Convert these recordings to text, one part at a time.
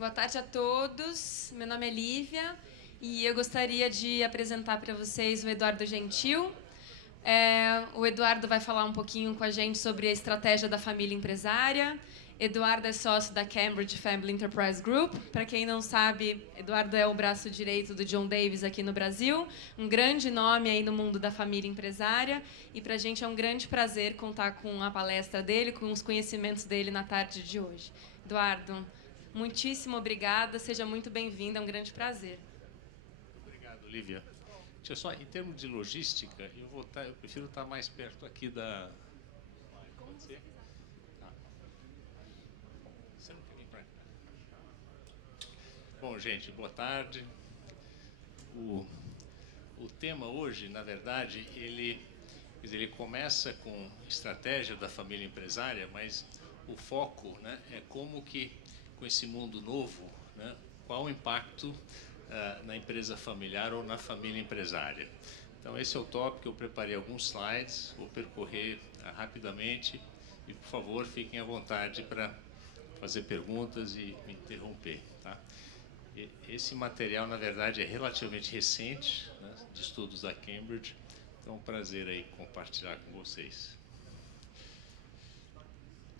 Boa tarde a todos. Meu nome é Lívia e eu gostaria de apresentar para vocês o Eduardo Gentil. O Eduardo vai falar um pouquinho com a gente sobre a estratégia da família empresária. Eduardo é sócio da Cambridge Family Enterprise Group. Para quem não sabe, Eduardo é o braço direito do John Davis aqui no Brasil, um grande nome aí no mundo da família empresária. E para a gente é um grande prazer contar com a palestra dele, com os conhecimentos dele na tarde de hoje. Eduardo, muitíssimo obrigada, seja muito bem-vindo, é um grande prazer. Obrigado, Lívia. Deixa só, em termos de logística, eu prefiro estar mais perto aqui da... Pode ser? Tá. Você não quer vir para cá? Bom, gente, boa tarde. O tema hoje, na verdade, ele começa com estratégia da família empresária, mas o foco, né, é como que, com esse mundo novo, né, qual o impacto na empresa familiar ou na família empresária. Então, esse é o tópico. Eu preparei alguns slides, vou percorrer rapidamente e, por favor, fiquem à vontade para fazer perguntas e me interromper. Tá? Esse material, na verdade, é relativamente recente, né, de estudos da Cambridge, então é um prazer aí compartilhar com vocês.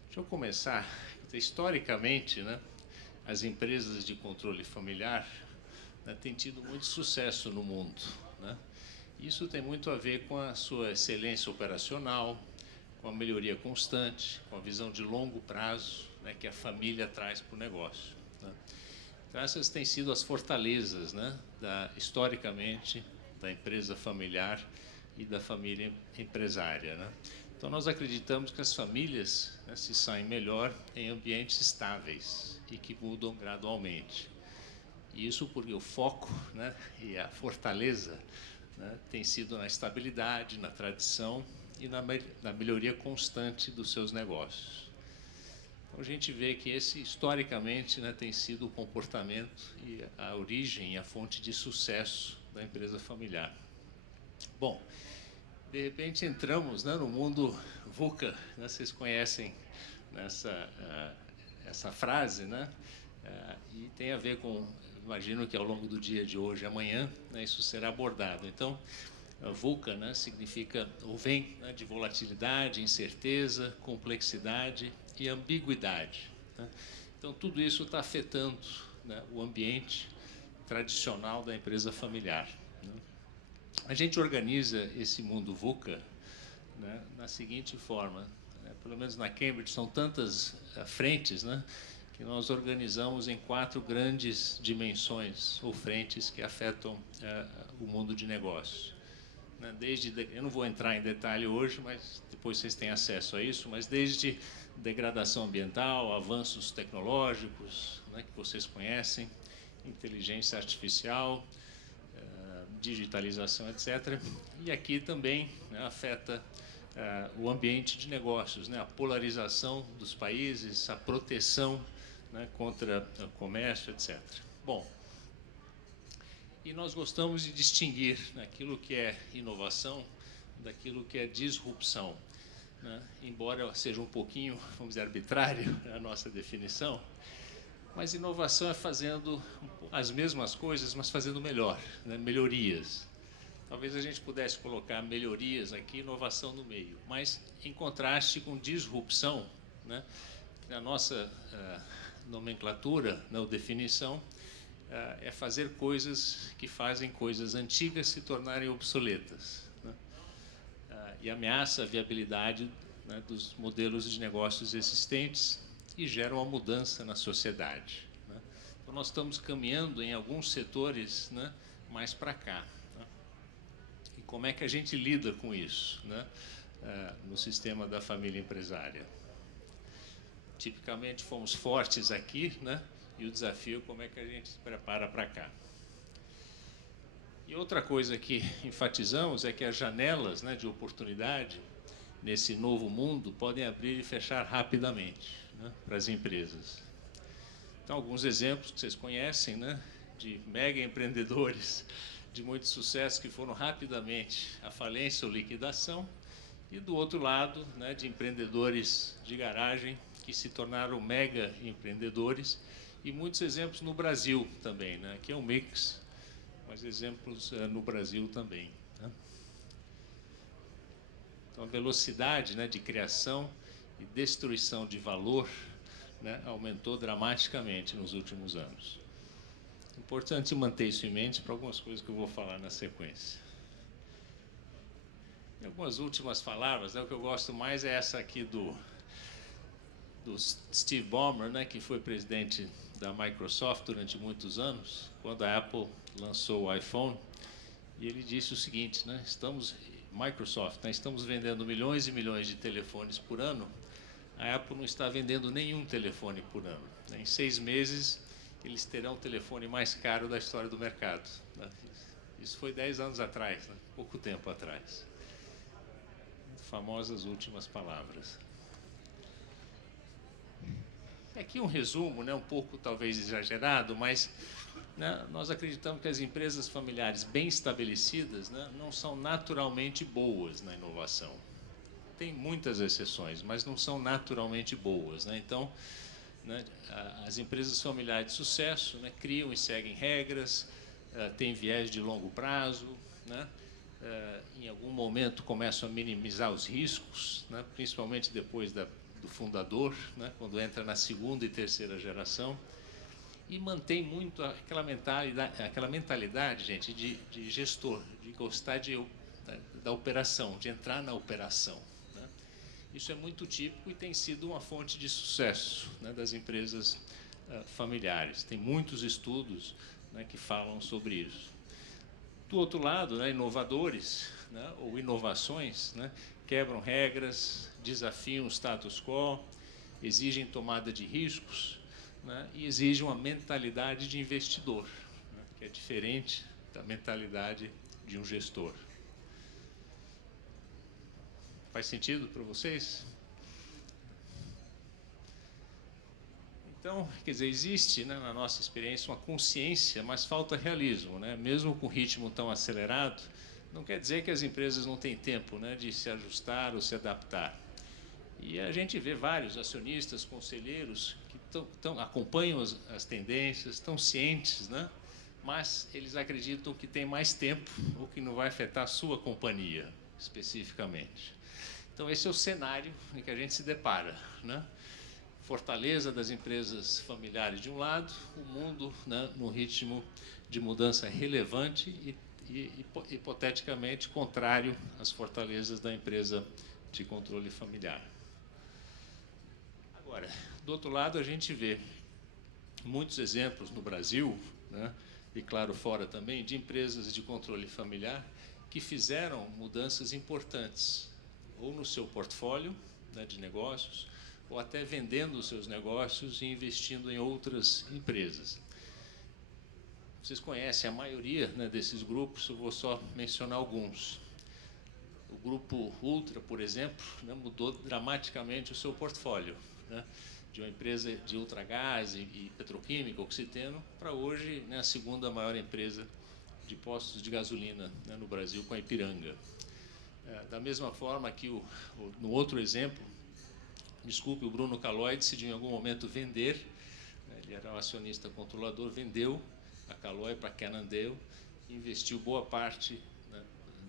Deixa eu começar. Historicamente, né, as empresas de controle familiar, né, têm tido muito sucesso no mundo, né? Isso tem muito a ver com a sua excelência operacional, com a melhoria constante, com a visão de longo prazo, né, que a família traz para o negócio, né? Então, essas têm sido as fortalezas, né, historicamente, da empresa familiar e da família empresária, né? Então, nós acreditamos que as famílias, né, se saem melhor em ambientes estáveis e que mudam gradualmente. E isso porque o foco, né, e a fortaleza, né, tem sido na estabilidade, na tradição e na melhoria constante dos seus negócios. Então, a gente vê que esse, historicamente, né, tem sido o comportamento e a origem e a fonte de sucesso da empresa familiar. Bom, de repente entramos, né, no mundo VUCA, né, vocês conhecem essa frase, né, e tem a ver com, imagino que ao longo do dia de hoje e amanhã, né, isso será abordado. Então, VUCA, né, significa, ou vem, né, de volatilidade, incerteza, complexidade e ambiguidade, né? Então, tudo isso está afetando, né, o ambiente tradicional da empresa familiar, né? A gente organiza esse mundo VUCA, né, na seguinte forma, né, pelo menos na Cambridge são tantas frentes, né, que nós organizamos em 4 grandes dimensões ou frentes que afetam o mundo de negócios. Né, eu não vou entrar em detalhe hoje, mas depois vocês têm acesso a isso, mas desde degradação ambiental, avanços tecnológicos, né, que vocês conhecem, inteligência artificial, digitalização, etc. E aqui também, né, afeta o ambiente de negócios, né, a polarização dos países, a proteção, né, contra o comércio, etc. Bom, e nós gostamos de distinguir aquilo que é inovação daquilo que é disrupção, né? Embora seja um pouquinho, vamos dizer, arbitrário a nossa definição, mas inovação é fazendo as mesmas coisas, mas fazendo melhor, né? Melhorias. Talvez a gente pudesse colocar melhorias aqui, inovação no meio, mas em contraste com disrupção, né? Na nossa nomenclatura, na definição, é fazer coisas que fazem coisas antigas se tornarem obsoletas, né? E ameaça a viabilidade, né, dos modelos de negócios existentes e gera uma mudança na sociedade, né? Então, nós estamos caminhando em alguns setores, né, mais para cá, né? E como é que a gente lida com isso, né, no sistema da família empresária? Tipicamente fomos fortes aqui, né? E o desafio, como é que a gente se prepara para cá. E outra coisa que enfatizamos é que as janelas, né, de oportunidade nesse novo mundo podem abrir e fechar rapidamente, né, para as empresas. Então, alguns exemplos que vocês conhecem, né, de mega empreendedores de muito sucesso que foram rapidamente à falência ou liquidação, e do outro lado, né, de empreendedores de garagem que se tornaram mega empreendedores e muitos exemplos no Brasil também, né? Aqui é um mix, mas exemplos no Brasil também. Né? Então, a velocidade, né, de criação e destruição de valor, né, aumentou dramaticamente nos últimos anos. Importante manter isso em mente para algumas coisas que eu vou falar na sequência. E algumas últimas palavras, né, o que eu gosto mais é essa aqui do Steve Ballmer, né, que foi presidente da Microsoft durante muitos anos, quando a Apple lançou o iPhone, e ele disse o seguinte, né, Microsoft, né, estamos vendendo milhões e milhões de telefones por ano, a Apple não está vendendo nenhum telefone por ano. Né? Em 6 meses, eles terão o telefone mais caro da história do mercado. Né? Isso foi 10 anos atrás, né? Pouco tempo atrás. Famosas últimas palavras. Aqui um resumo, né? Um pouco talvez exagerado, mas né, nós acreditamos que as empresas familiares bem estabelecidas, né, não são naturalmente boas na inovação. Tem muitas exceções, mas não são naturalmente boas. Né? Então, né, as empresas familiares de sucesso, né, criam e seguem regras, têm viés de longo prazo, né, em algum momento começam a minimizar os riscos, né, principalmente depois do fundador, né, quando entra na segunda e terceira geração, e mantém muito aquela mentalidade, gente, de gestor, de gostar da operação, de entrar na operação. Isso é muito típico e tem sido uma fonte de sucesso, né, das empresas familiares. Tem muitos estudos, né, que falam sobre isso. Do outro lado, né, inovadores, né, ou inovações, né, quebram regras, desafiam o status quo, exigem tomada de riscos, né, e exigem uma mentalidade de investidor, né, que é diferente da mentalidade de um gestor. Faz sentido para vocês? Então, quer dizer, existe, né, na nossa experiência uma consciência, mas falta realismo. Né? Mesmo com o ritmo tão acelerado, não quer dizer que as empresas não têm tempo, né, de se ajustar ou se adaptar. E a gente vê vários acionistas, conselheiros, que acompanham as tendências, estão cientes, né, mas eles acreditam que tem mais tempo, o que não vai afetar a sua companhia, especificamente. Então, esse é o cenário em que a gente se depara. Né? Fortaleza das empresas familiares de um lado, o mundo, né, num ritmo de mudança relevante e hipoteticamente contrário às fortalezas da empresa de controle familiar. Agora, do outro lado, a gente vê muitos exemplos no Brasil, né, e claro, fora também, de empresas de controle familiar que fizeram mudanças importantes, ou no seu portfólio, né, de negócios, ou até vendendo os seus negócios e investindo em outras empresas. Vocês conhecem a maioria, né, desses grupos, eu vou só mencionar alguns. O grupo Ultra, por exemplo, né, mudou dramaticamente o seu portfólio, né, de uma empresa de ultragás e petroquímica, Oxiteno, para hoje, né, a segunda maior empresa de postos de gasolina, né, no Brasil, com a Ipiranga. Da mesma forma que no outro exemplo, desculpe, o Bruno Calói decidiu em algum momento vender, né, ele era um acionista controlador, vendeu a Calói para a Cannondale e investiu boa parte, né,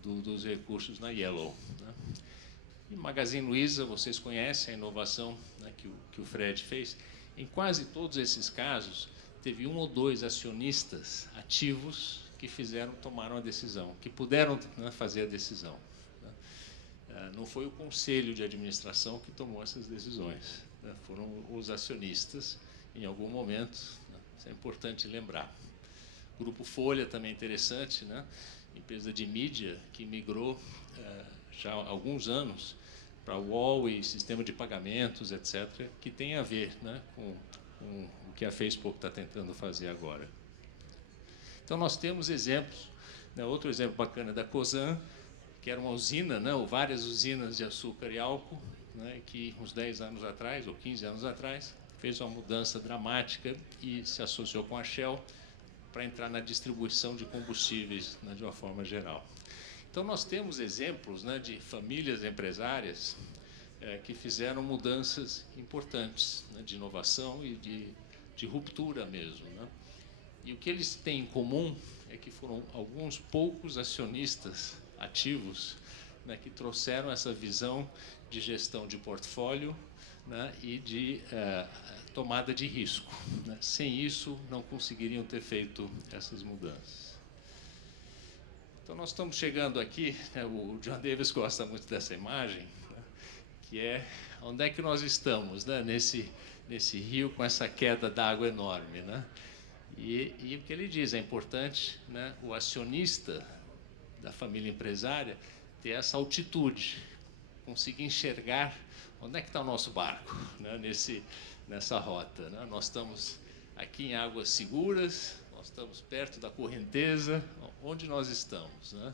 dos recursos na Yellow. Né. E Magazine Luiza, vocês conhecem a inovação, né, que o Fred fez. Em quase todos esses casos, teve 1 ou 2 acionistas ativos que tomaram a decisão, que puderam, né, fazer a decisão. Não foi o conselho de administração que tomou essas decisões, né? Foram os acionistas, em algum momento, né? Isso é importante lembrar. O Grupo Folha também é interessante, né? Empresa de mídia que migrou já há alguns anos para o UOL e sistema de pagamentos, etc., que tem a ver, né, com o que a Facebook está tentando fazer agora. Então, nós temos exemplos, né? Outro exemplo bacana da Cosan, que era uma usina, né, ou várias usinas de açúcar e álcool, né, que uns 10 anos atrás, ou 15 anos atrás, fez uma mudança dramática e se associou com a Shell para entrar na distribuição de combustíveis, né, de uma forma geral. Então, nós temos exemplos, né, de famílias empresárias que fizeram mudanças importantes, né, de inovação e de de ruptura mesmo, né? E o que eles têm em comum é que foram alguns poucos acionistas ativos, né, que trouxeram essa visão de gestão de portfólio, né, e de tomada de risco, né? Sem isso, não conseguiriam ter feito essas mudanças. Então, nós estamos chegando aqui, né, o John Davis gosta muito dessa imagem, né, que é onde é que nós estamos, né, nesse rio com essa queda d'água enorme, né? E o que ele diz, é importante, né, o acionista da família empresária ter essa altitude, conseguir enxergar onde é que está o nosso barco, né, nessa rota, né? Nós estamos aqui em águas seguras, nós estamos perto da correnteza, onde nós estamos, né?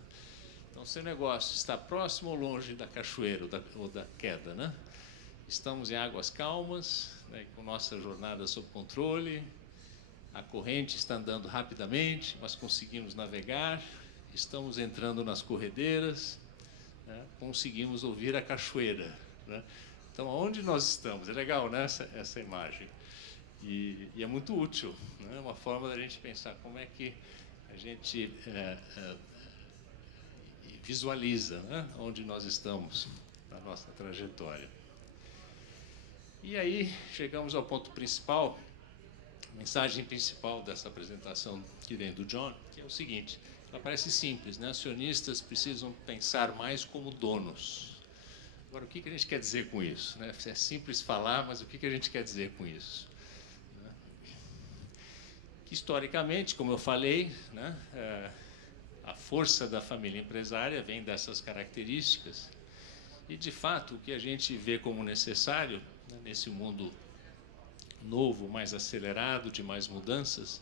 Então, seu negócio está próximo ou longe da cachoeira ou da queda, né? Estamos em águas calmas, né, com nossa jornada sob controle, a corrente está andando rapidamente, mas conseguimos navegar, estamos entrando nas corredeiras, né, conseguimos ouvir a cachoeira, né? Então, onde nós estamos? É legal, né, essa imagem. E é muito útil, né? É uma forma da gente pensar como é que a gente visualiza, né, onde nós estamos na nossa trajetória. E aí, chegamos ao ponto principal, a mensagem principal dessa apresentação que vem do John, que é o seguinte: ela parece simples, né? Acionistas precisam pensar mais como donos. Agora, o que a gente quer dizer com isso, né? É simples falar, mas o que a gente quer dizer com isso? Que, historicamente, como eu falei, né, a força da família empresária vem dessas características. E, de fato, o que a gente vê como necessário, né, nesse mundo novo, mais acelerado, de mais mudanças,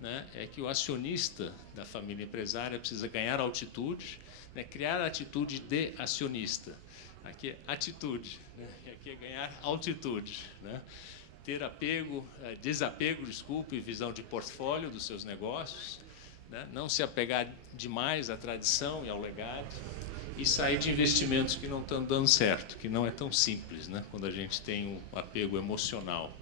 né, é que o acionista da família empresária precisa ganhar altitude, né, criar a atitude de acionista. Aqui é atitude, né, e aqui é ganhar altitude, né? Ter desapego, desculpe, visão de portfólio dos seus negócios, né, não se apegar demais à tradição e ao legado, e sair de investimentos que não estão dando certo, que não é tão simples, né, quando a gente tem um apego emocional.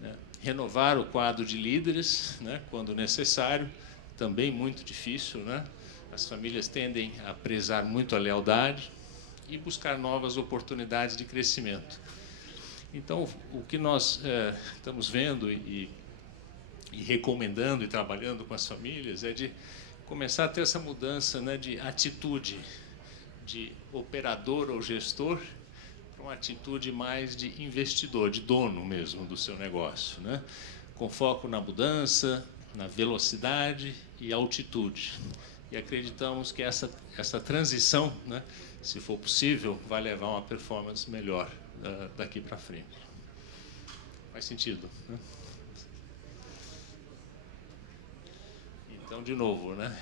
Né? Renovar o quadro de líderes, né, quando necessário, também muito difícil, né? As famílias tendem a prezar muito a lealdade e buscar novas oportunidades de crescimento. Então, o que nós estamos vendo e recomendando e trabalhando com as famílias é de começar a ter essa mudança, né, de atitude de operador ou gestor para uma atitude mais de investidor, de dono mesmo do seu negócio, né? Com foco na mudança, na velocidade e altitude. E acreditamos que essa transição, né, se for possível, vai levar a uma performance melhor daqui para frente. Faz sentido, né? Então, de novo, né,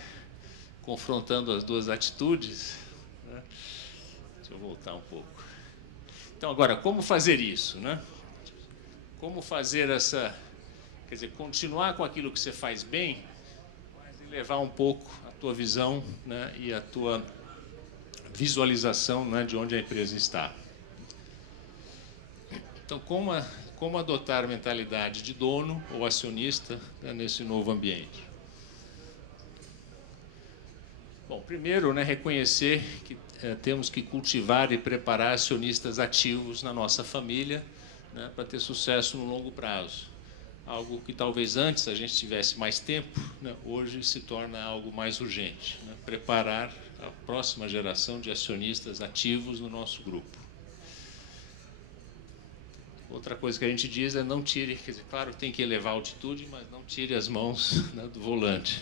confrontando as duas atitudes, né? Deixa eu voltar um pouco. Então, agora, como fazer isso, né? Como fazer quer dizer, continuar com aquilo que você faz bem, mas elevar um pouco a tua visão, né, e a tua visualização, né, de onde a empresa está. Então, como adotar a mentalidade de dono ou acionista, né, nesse novo ambiente? Bom, primeiro, né, reconhecer que temos que cultivar e preparar acionistas ativos na nossa família, né, para ter sucesso no longo prazo. Algo que talvez antes a gente tivesse mais tempo, né, hoje se torna algo mais urgente, né, preparar a próxima geração de acionistas ativos no nosso grupo. Outra coisa que a gente diz é não tire, quer dizer, claro, tem que elevar a altitude, mas não tire as mãos, né, do volante.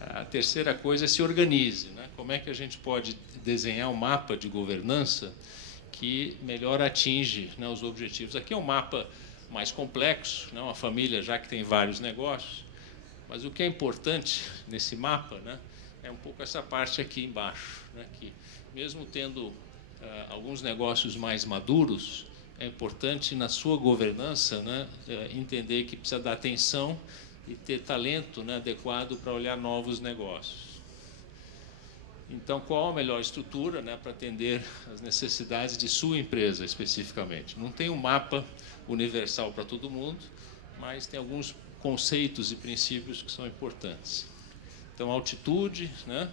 A terceira coisa é se organize, né? Como é que a gente pode desenhar um mapa de governança que melhor atinge, né, os objetivos? Aqui é um mapa mais complexo, né, uma família já que tem vários negócios, mas o que é importante nesse mapa, né, é um pouco essa parte aqui embaixo, né, que mesmo tendo alguns negócios mais maduros, é importante na sua governança, né, entender que precisa dar atenção e ter talento, né, adequado para olhar novos negócios. Então, qual a melhor estrutura, né, para atender as necessidades de sua empresa especificamente? Não tem um mapa universal para todo mundo, mas tem alguns conceitos e princípios que são importantes. Então, altitude, né?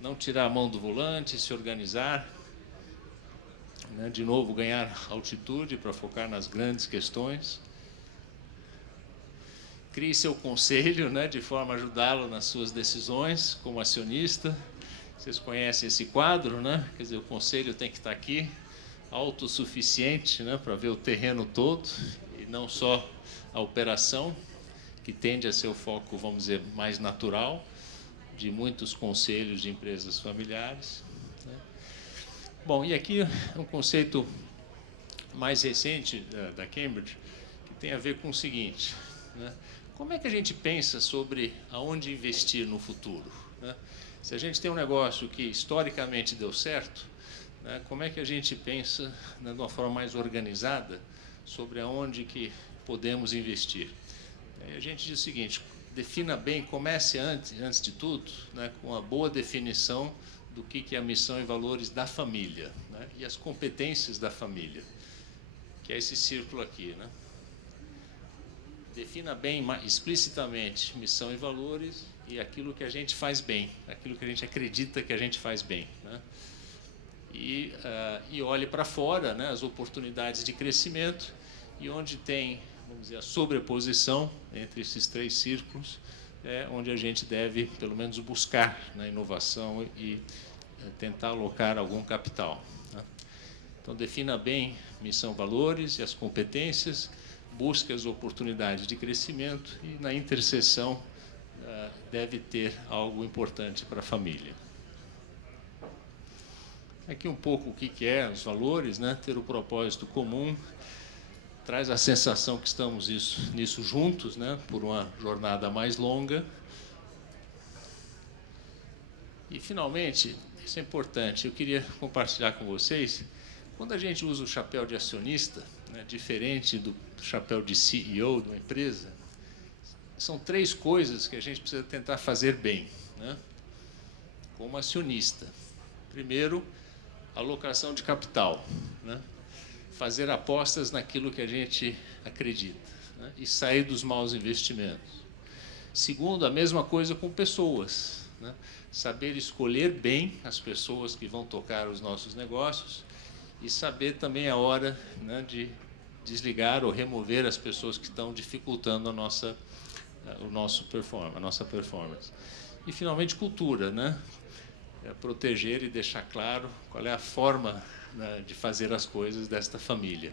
Não tirar a mão do volante, se organizar, né? De novo, ganhar altitude para focar nas grandes questões. Crie seu conselho, né? De forma a ajudá-lo nas suas decisões como acionista. Vocês conhecem esse quadro, né? Quer dizer, o conselho tem que estar aqui, autossuficiente, né? Para ver o terreno todo e não só a operação, que tende a ser o foco, vamos dizer, mais natural de muitos conselhos de empresas familiares, né? Bom, e aqui um conceito mais recente da Cambridge, que tem a ver com o seguinte, né? Como é que a gente pensa sobre aonde investir no futuro, né? Se a gente tem um negócio que historicamente deu certo, né, como é que a gente pensa, né, de uma forma mais organizada sobre aonde que podemos investir? A gente diz o seguinte: defina bem, comece antes de tudo, né, com uma boa definição do que é a missão e valores da família, né, e as competências da família, que é esse círculo aqui, né? Defina bem, explicitamente, missão e valores e aquilo que a gente faz bem, aquilo que a gente acredita que a gente faz bem, né? E olhe para fora, né, as oportunidades de crescimento, e onde tem, vamos dizer, a sobreposição entre esses três círculos, é onde a gente deve, pelo menos, buscar na inovação e tentar alocar algum capital, né? Então, defina bem missão, valores e as competências, busque as oportunidades de crescimento e, na interseção, deve ter algo importante para a família. Aqui um pouco o que é os valores, né? Ter o propósito comum, traz a sensação que estamos nisso juntos, né? Por uma jornada mais longa. E, finalmente, isso é importante, eu queria compartilhar com vocês, quando a gente usa o chapéu de acionista, né, diferente do chapéu de CEO de uma empresa, são três coisas que a gente precisa tentar fazer bem, né, como acionista. Primeiro, alocação de capital, né, fazer apostas naquilo que a gente acredita, né, e sair dos maus investimentos. Segundo, a mesma coisa com pessoas, né, saber escolher bem as pessoas que vão tocar os nossos negócios e saber também a hora, né, de desligar ou remover as pessoas que estão dificultando a nossa performance. E, finalmente, cultura, né? Proteger e deixar claro qual é a forma, né, de fazer as coisas desta família.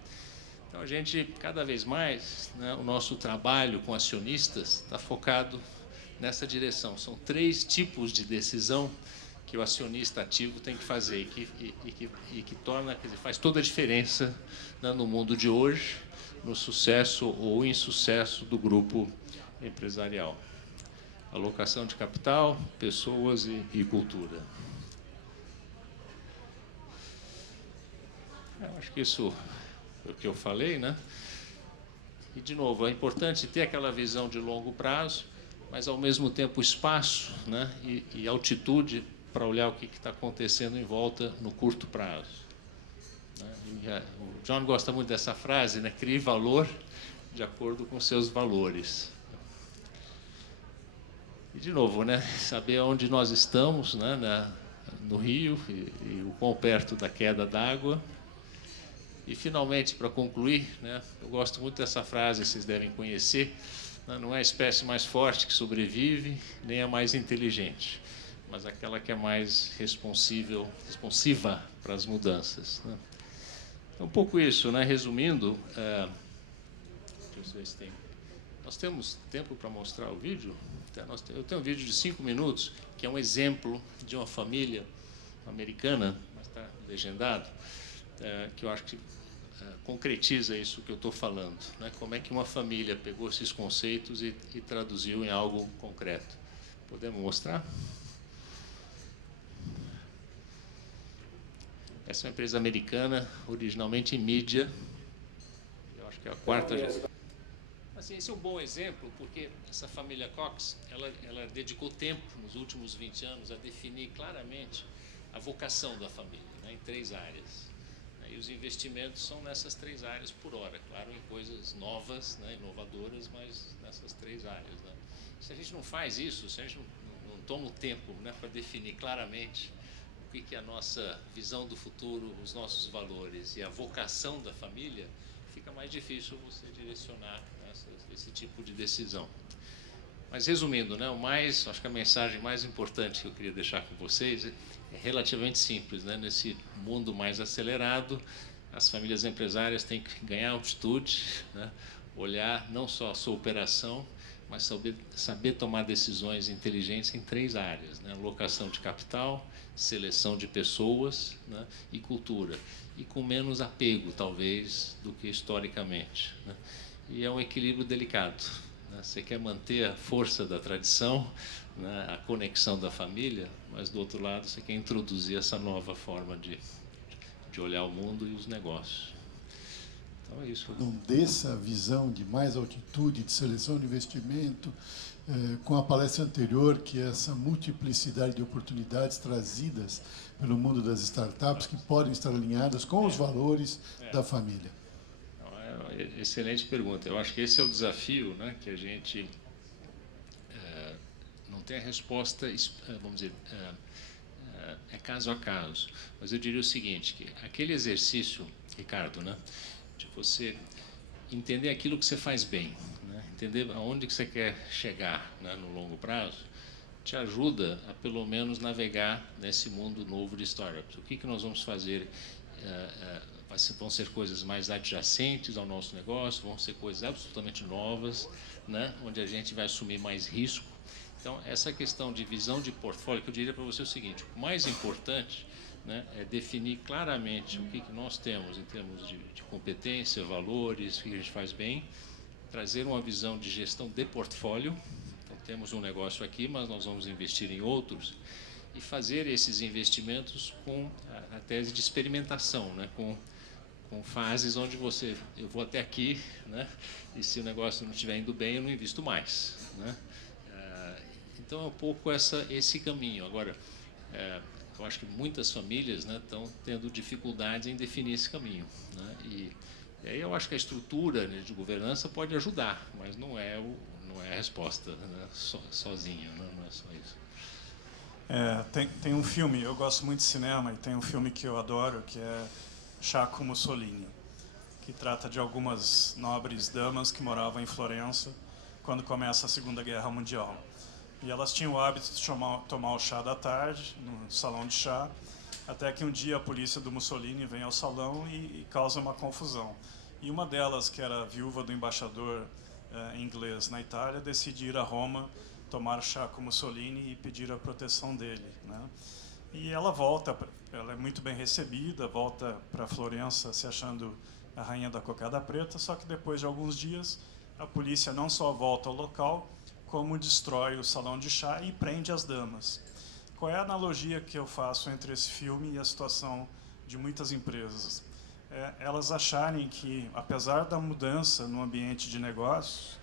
Então, a gente, cada vez mais, né, o nosso trabalho com acionistas está focado nessa direção. São três tipos de decisão que o acionista ativo tem que fazer e que torna, quer dizer, faz toda a diferença, né, no mundo de hoje, no sucesso ou insucesso do grupo empresarial. Alocação de capital, pessoas e cultura. Eu acho que isso é o que eu falei, né? E, de novo, é importante ter aquela visão de longo prazo, mas, ao mesmo tempo, espaço, né, e altitude para olhar o que está acontecendo em volta no curto prazo, né? O John gosta muito dessa frase, né? Crie valor de acordo com seus valores. E, de novo, né, saber onde nós estamos, né, no rio e o quão perto da queda d'água. E, finalmente, para concluir, né, eu gosto muito dessa frase, vocês devem conhecer, né, não é a espécie mais forte que sobrevive, nem a mais inteligente, mas aquela que é mais responsiva para as mudanças, né? É um pouco isso, né? Resumindo, deixa eu ver se tem. Nós temos tempo para mostrar o vídeo? Eu tenho um vídeo de 5 minutos, que é um exemplo de uma família americana, mas está legendado, que eu acho que concretiza isso que eu estou falando, né? Como é que uma família pegou esses conceitos e traduziu em algo concreto. Podemos mostrar? Essa é uma empresa americana, originalmente em mídia. Eu acho que é a quarta geração. Assim, esse é um bom exemplo, porque essa família Cox, ela dedicou tempo nos últimos 20 anos a definir claramente a vocação da família, né, em 3 áreas. E os investimentos são nessas 3 áreas por hora, claro, em coisas novas, né, inovadoras, mas nessas 3 áreas. Né? Se a gente não faz isso, se a gente não toma o tempo, né, para definir claramente o que é a nossa visão do futuro, os nossos valores e a vocação da família, fica mais difícil você direcionar esse tipo de decisão. Mas resumindo, né, acho que a mensagem mais importante que eu queria deixar com vocês é relativamente simples, né? Nesse mundo mais acelerado, as famílias empresárias têm que ganhar altitude, né? Olhar não só a sua operação, mas saber tomar decisões inteligentes em 3 áreas, né? Alocação de capital, seleção de pessoas, né? E cultura. E com menos apego, talvez, do que historicamente, né? E é um equilíbrio delicado. Você quer manter a força da tradição, né, a conexão da família, mas, do outro lado, você quer introduzir essa nova forma de olhar o mundo e os negócios. Então, é isso. Não dessa visão de mais altitude, de seleção de investimento, com a palestra anterior, que é essa multiplicidade de oportunidades trazidas pelo mundo das startups, que podem estar alinhadas com os valores da família. Excelente pergunta. Eu acho que esse é o desafio, né, que a gente não tem a resposta, vamos dizer, é caso a caso. Mas eu diria o seguinte, que aquele exercício, Ricardo, né, de você entender aquilo que você faz bem, né, entender aonde que você quer chegar, né, no longo prazo, te ajuda a, pelo menos, navegar nesse mundo novo de startups. O que nós vamos fazer? Vão ser coisas mais adjacentes ao nosso negócio, vão ser coisas absolutamente novas, né, onde a gente vai assumir mais risco. Então, essa questão de visão de portfólio, que eu diria para você o seguinte, o mais importante, né, é definir claramente o que nós temos em termos de competência, valores, o que a gente faz bem, trazer uma visão de gestão de portfólio. Então, temos um negócio aqui, mas nós vamos investir em outros, e fazer esses investimentos com a tese de experimentação, né, com fases onde eu vou até aqui, né, e se o negócio não estiver indo bem, eu não invisto mais, né. Então, é um pouco esse caminho. Agora, eu acho que muitas famílias, né, estão tendo dificuldades em definir esse caminho, né, e aí eu acho que a estrutura, né, de governança pode ajudar, mas não é a resposta, né, sozinho, né, não é só isso. Tem um filme, eu gosto muito de cinema, e tem um filme que eu adoro, que é Chá com Mussolini, que trata de algumas nobres damas que moravam em Florença quando começa a Segunda Guerra Mundial. E elas tinham o hábito de tomar o chá da tarde, no salão de chá, até que um dia a polícia do Mussolini vem ao salão e causa uma confusão. E uma delas, que era viúva do embaixador inglês na Itália, decide ir a Roma tomar chá com Mussolini e pedir a proteção dele, né? E ela volta, ela é muito bem recebida, volta para Florença se achando a rainha da cocada preta, só que depois de alguns dias a polícia não só volta ao local, como destrói o salão de chá e prende as damas. Qual é a analogia que eu faço entre esse filme e a situação de muitas empresas? Elas acharem que, apesar da mudança no ambiente de negócios,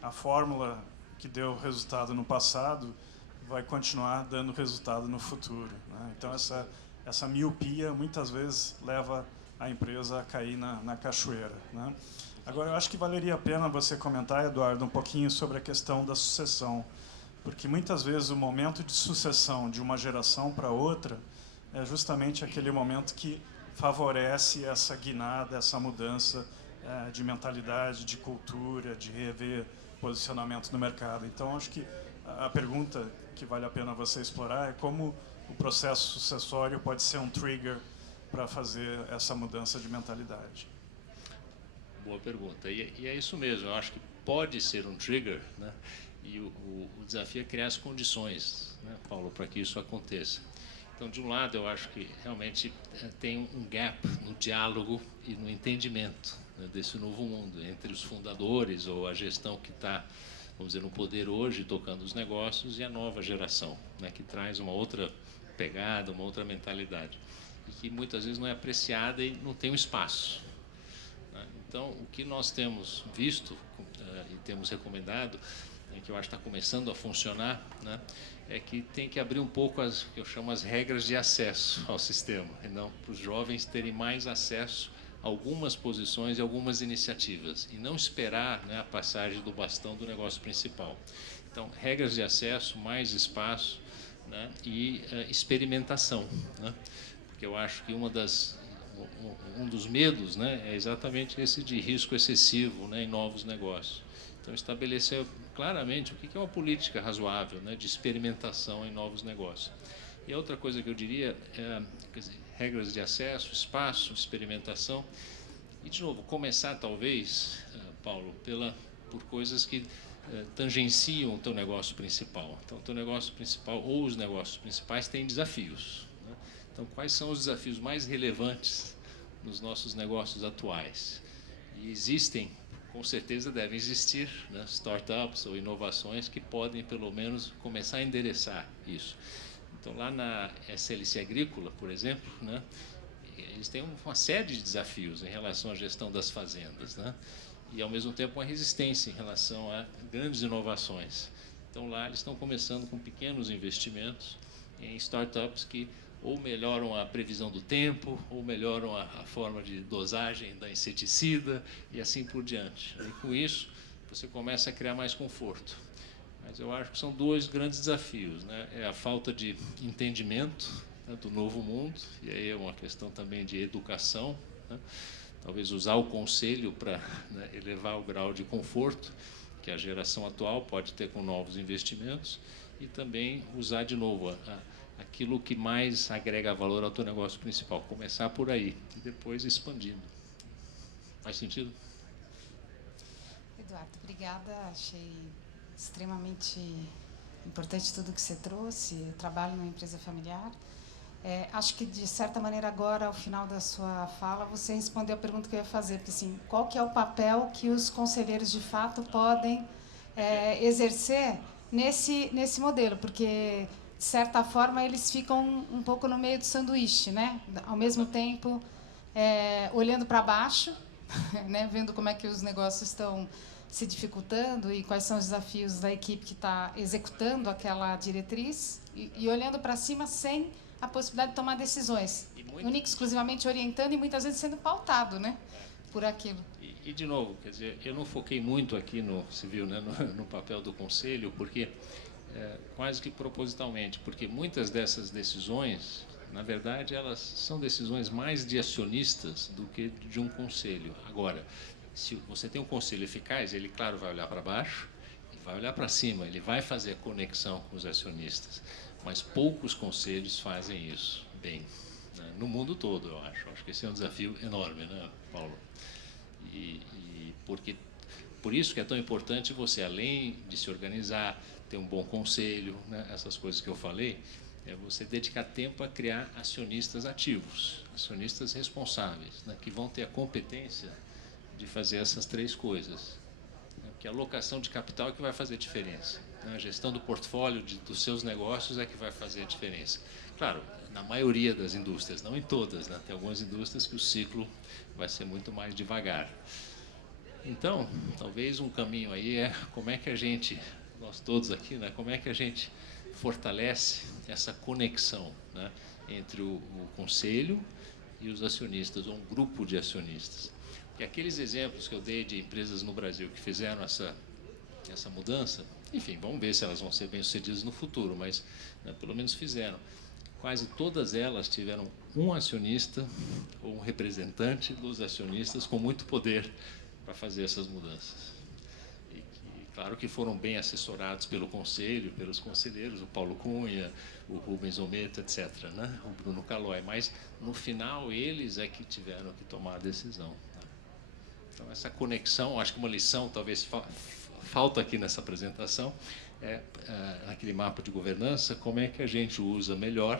a fórmula que deu resultado no passado vai continuar dando resultado no futuro, né? Então, essa miopia, muitas vezes, leva a empresa a cair na cachoeira, né? Agora, eu acho que valeria a pena você comentar, Eduardo, um pouquinho sobre a questão da sucessão, porque muitas vezes o momento de sucessão de uma geração para outra é justamente aquele momento que favorece essa guinada, essa mudança de mentalidade, de cultura, de rever posicionamento no mercado. Então, acho que a pergunta que vale a pena você explorar é como o processo sucessório pode ser um trigger para fazer essa mudança de mentalidade. Boa pergunta. E é isso mesmo, eu acho que pode ser um trigger, né? E o desafio é criar as condições, né, Paulo, para que isso aconteça. Então, de um lado, eu acho que realmente tem um gap no diálogo e no entendimento, né, desse novo mundo, entre os fundadores ou a gestão que está, vamos dizer, no poder hoje, tocando os negócios, e a nova geração, né, que traz uma outra pegada, uma outra mentalidade, e que muitas vezes não é apreciada e não tem um espaço, né? Então, o que nós temos visto e temos recomendado que eu acho que está começando a funcionar, né, é que tem que abrir um pouco as que eu chamo as regras de acesso ao sistema, e não para os jovens terem mais acesso a algumas posições e algumas iniciativas, e não esperar, né, a passagem do bastão do negócio principal. Então, regras de acesso, mais espaço, né, e experimentação, né, porque eu acho que um dos medos, né, é exatamente esse de risco excessivo, né, em novos negócios. Então, estabelecer claramente o que é uma política razoável, né, de experimentação em novos negócios. E a outra coisa que eu diria é, quer dizer, regras de acesso, espaço, experimentação. E, de novo, começar, talvez, Paulo, por coisas que tangenciam o teu negócio principal. Então, o teu negócio principal ou os negócios principais têm desafios, né? Então, quais são os desafios mais relevantes nos nossos negócios atuais? E existem, com certeza devem existir, né, startups ou inovações que podem, pelo menos, começar a endereçar isso. Então, lá na SLC Agrícola, por exemplo, né, eles têm uma série de desafios em relação à gestão das fazendas, né, e, ao mesmo tempo, uma resistência em relação a grandes inovações. Então, lá eles estão começando com pequenos investimentos em startups que ou melhoram a previsão do tempo, ou melhoram a forma de dosagem da inseticida, e assim por diante. E, com isso, você começa a criar mais conforto. Mas eu acho que são dois grandes desafios, né? É a falta de entendimento, né, do novo mundo, e aí é uma questão também de educação, né? Talvez usar o conselho para, né, elevar o grau de conforto que a geração atual pode ter com novos investimentos, e também usar de novo aquilo que mais agrega valor ao teu negócio principal. Começar por aí e depois expandindo. Faz sentido? Eduardo, obrigada. Achei extremamente importante tudo que você trouxe. Eu trabalho numa empresa familiar. Acho que, de certa maneira, agora, ao final da sua fala, você respondeu a pergunta que eu ia fazer. Porque, assim, qual que é o papel que os conselheiros, de fato, podem exercer nesse modelo? Porque, de certa forma, eles ficam um pouco no meio do sanduíche, né? Ao mesmo tempo, olhando para baixo, né? Vendo como é que os negócios estão se dificultando e quais são os desafios da equipe que está executando aquela diretriz, e olhando para cima sem a possibilidade de tomar decisões, única exclusivamente orientando e muitas vezes sendo pautado, né, por aquilo. E, de novo, quer dizer, eu não foquei muito aqui no civil, né, no papel do conselho, porque quase que propositalmente, porque muitas dessas decisões, na verdade, elas são decisões mais de acionistas do que de um conselho. Agora, se você tem um conselho eficaz, ele, claro, vai olhar para baixo, vai olhar para cima, ele vai fazer a conexão com os acionistas. Mas poucos conselhos fazem isso bem, né? No mundo todo, eu acho. Acho que esse é um desafio enorme, né, Paulo? E por isso que é tão importante você, além de se organizar, ter um bom conselho, né, essas coisas que eu falei, é você dedicar tempo a criar acionistas ativos, acionistas responsáveis, né, que vão ter a competência de fazer essas três coisas. Porque a alocação de capital é que vai fazer diferença. A gestão do portfólio dos seus negócios é que vai fazer a diferença. Claro, na maioria das indústrias, não em todas, né? Tem algumas indústrias que o ciclo vai ser muito mais devagar. Então, talvez um caminho aí é como é que a gente, nós todos aqui, né, como é que a gente fortalece essa conexão, né, entre o conselho e os acionistas, ou um grupo de acionistas. E aqueles exemplos que eu dei de empresas no Brasil que fizeram essa mudança, enfim, vamos ver se elas vão ser bem-sucedidas no futuro, mas, né, pelo menos fizeram. Quase todas elas tiveram um acionista ou um representante dos acionistas com muito poder para fazer essas mudanças. E claro que foram bem assessorados pelo conselho, pelos conselheiros, o Paulo Cunha, o Rubens Ometo, etc., né, o Bruno Calói, mas, no final, eles é que tiveram que tomar a decisão. Então, essa conexão, acho que uma lição, talvez, falta aqui nessa apresentação, naquele mapa de governança, como é que a gente usa melhor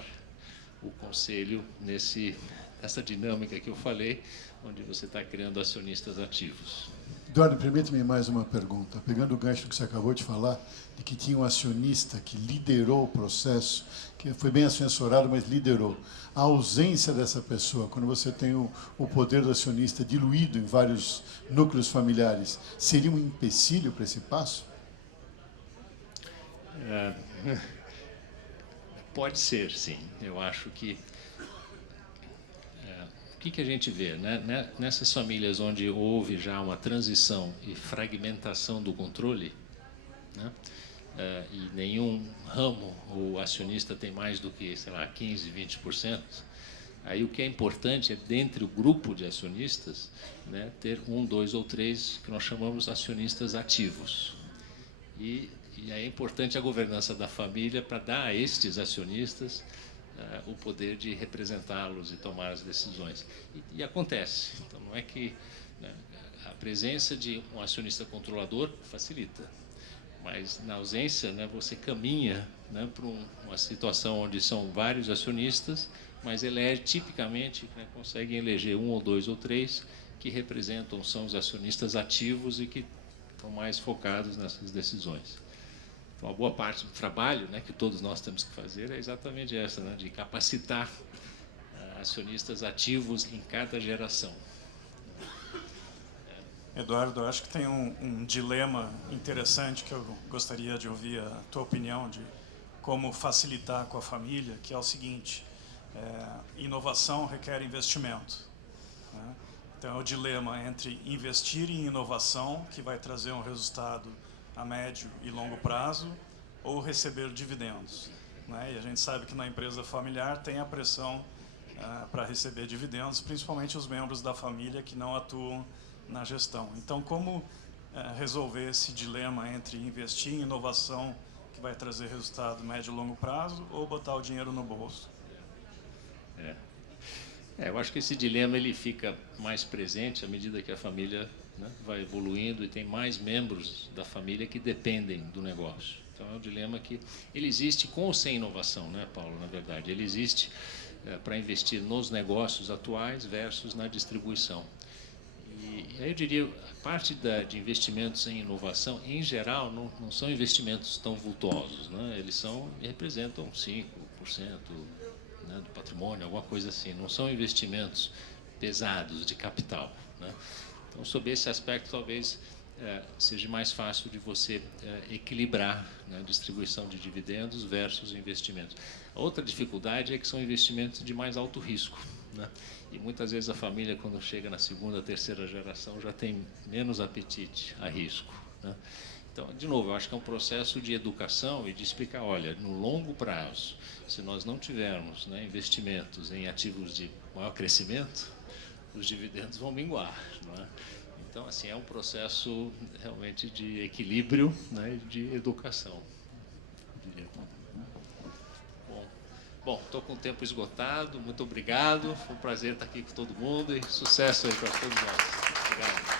o conselho nessa dinâmica que eu falei, onde você está criando acionistas ativos. Eduardo, permite-me mais uma pergunta. Pegando o gancho que você acabou de falar, de que tinha um acionista que liderou o processo, que foi bem assessorado, mas liderou. A ausência dessa pessoa, quando você tem o poder do acionista diluído em vários núcleos familiares, seria um empecilho para esse passo? Pode ser, sim. Eu acho que... o que a gente vê, né? Nessas famílias onde houve já uma transição e fragmentação do controle, né? E nenhum ramo ou acionista tem mais do que, sei lá, 15%, 20%, aí o que é importante é, dentre o grupo de acionistas, né, ter 1, 2 ou 3 que nós chamamos acionistas ativos. E aí é importante a governança da família para dar a estes acionistas o poder de representá-los e tomar as decisões. E acontece. Então, não é que, né, a presença de um acionista controlador facilita, mas, na ausência, né, você caminha, né, para uma situação onde são vários acionistas, mas elege, tipicamente, né, conseguem eleger 1 ou 2 ou 3 que representam, são os acionistas ativos e que estão mais focados nessas decisões. Então, a boa parte do trabalho, né, que todos nós temos que fazer é exatamente essa, né, de capacitar acionistas ativos em cada geração. Eduardo, eu acho que tem um dilema interessante que eu gostaria de ouvir a tua opinião de como facilitar com a família, que é o seguinte: inovação requer investimento, né? Então, é o dilema entre investir em inovação, que vai trazer um resultado a médio e longo prazo, ou receber dividendos, né? E a gente sabe que na empresa familiar tem a pressão para receber dividendos, principalmente os membros da família que não atuam na gestão. Então, como resolver esse dilema entre investir em inovação, que vai trazer resultado médio e longo prazo, ou botar o dinheiro no bolso? Eu acho que esse dilema ele fica mais presente à medida que a família, né, vai evoluindo e tem mais membros da família que dependem do negócio. Então, é um dilema que ele existe com ou sem inovação, né, Paulo? Na verdade, ele existe para investir nos negócios atuais versus na distribuição. E aí eu diria, a parte de investimentos em inovação, em geral, não são investimentos tão vultosos, né? Eles representam 5%, né, do patrimônio, alguma coisa assim. Não são investimentos pesados de capital, né? Então, sob esse aspecto, talvez seja mais fácil de você equilibrar, né, a distribuição de dividendos versus investimentos. A outra dificuldade é que são investimentos de mais alto risco, né? E muitas vezes a família, quando chega na segunda, terceira geração, já tem menos apetite a risco, né? Então, de novo, eu acho que é um processo de educação e de explicar, olha, no longo prazo, se nós não tivermos, né, investimentos em ativos de maior crescimento, os dividendos vão minguar, não é? Então, assim, é um processo realmente de equilíbrio, né, e de educação. Bom, estou com o tempo esgotado, muito obrigado, foi um prazer estar aqui com todo mundo e sucesso aí para todos nós. Obrigado.